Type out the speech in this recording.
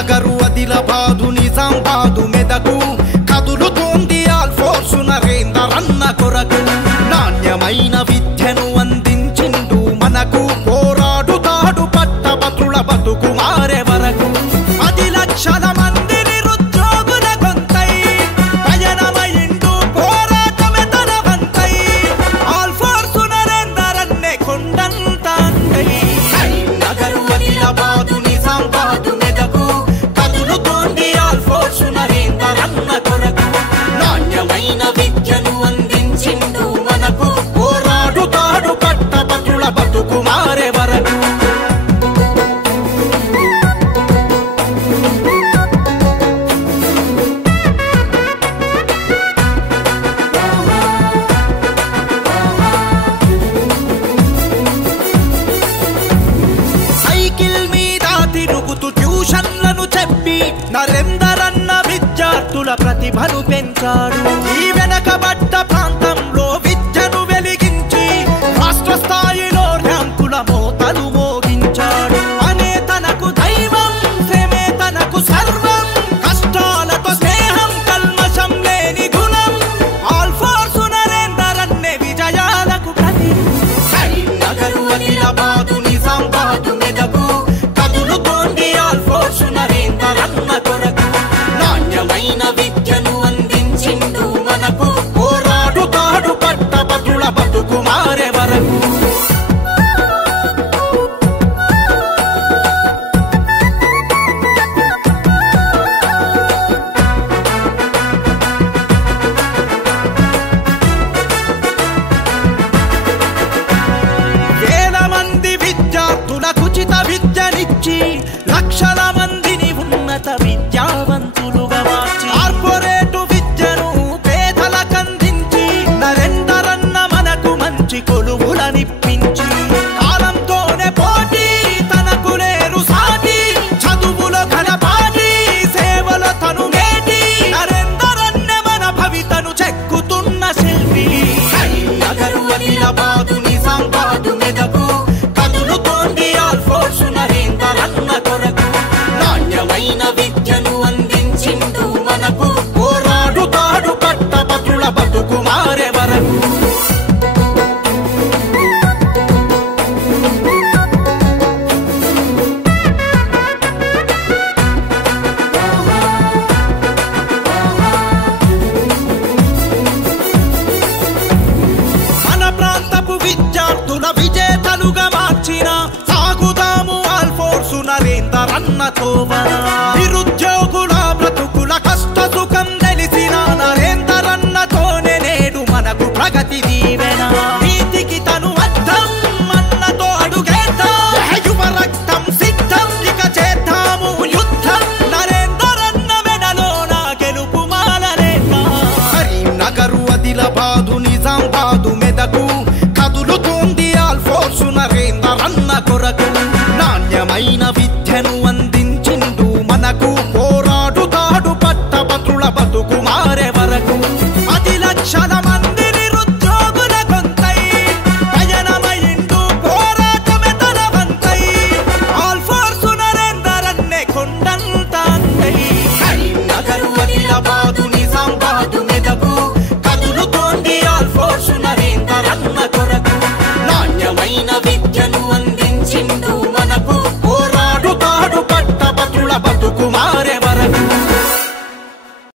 నగరు ఆదిలాబాదు నిజామాబాదు మెదకు కదులుతోంది all force నరేందరన్న కొరకు నాణ్యమైన విద్యను అందించిండు మనకు పోరాడుతాడు పట్టభద్రుల బతుకు మారే వరకు 10 లక్షల మంది నిరుద్యోగుల గొంతై పయనమైండు పోరాటమే తన వంతై ఆల్ ఫోర్స్ నరేందరన్నే కొండంత అండై నగరు ఆదిలాబాదు నిజామాబాదు మెదకు కదులుతోంది ఆల్ ఫోర్స్ నరేందరన్న కొరకు నాణ్యమైన విద్యను అందించిండు మనకు పోరాడుతాడు పట్టభద్రుల బతుకు మారే వరకు సైకిల్ మీద తిరుగుతూ ట్యూషన్లను చెప్పి నరేందరన్న విద్యార్థుల ప్రతిభను పెంచాడు ఈ వెనకబడ్డ ప్రాంతంలో విద్యను వెలిగించి రాష్ట్ర స్థాయిలో ర్యాంకుల మోతలు మోగించాడు అనే తనకు దైవం శ్రమే తనకు సర్వం కష్టాలతో స్నేహం కల్మషం లేని గుణం ఆల్ ఫోర్స్ నరేందరన్నే విజయాలకు ప్రతి నగరు ఆదిలాబాదు నిజామాబాదు మెదకు కదులుతోంది ఆల్ ఫోర్స్ నరేందరన్న కొరకు నాణ్యమైన విద్యను అందించిండు మనకు పోరాడుతాడు పట్టభద్రుల బతుకు మారే వరకు వేల మంది విద్యార్థులకు ఉచిత విద్యనిచ్చి లక్షల మందిని ఉన్నత విద్యావంతులుగా మార్చి కార్పొరేటు విద్యను పేదలకందించి నరేందరన్న మనకు మంచి కొలువులనిప్పించి కాలంతోనే పోటీ తనకు లేరు సాటి చదువులో ఘనపాటి సేవలో తను మేటి నరేందరన్న మన భవితను చెక్కుతున్న శిల్పి నగరు ఆదిలాబాదు నిజామాబాదు మెదకు కదులుతోంది ఆల్ ఫోర్స్ నరేందరన్న కొరకు నాణ్యమైన విద్యను అందించిండు మనకు పోరాడుతాడు పట్టభద్రుల బతుకు మారే వరకు మన ప్రాంతపు విద్యార్థుల విజేతలుగా మార్చిన సాగుదాము ఆల్ ఫోర్స్ నరేందరన్న తోవన నిరుద్యోగుల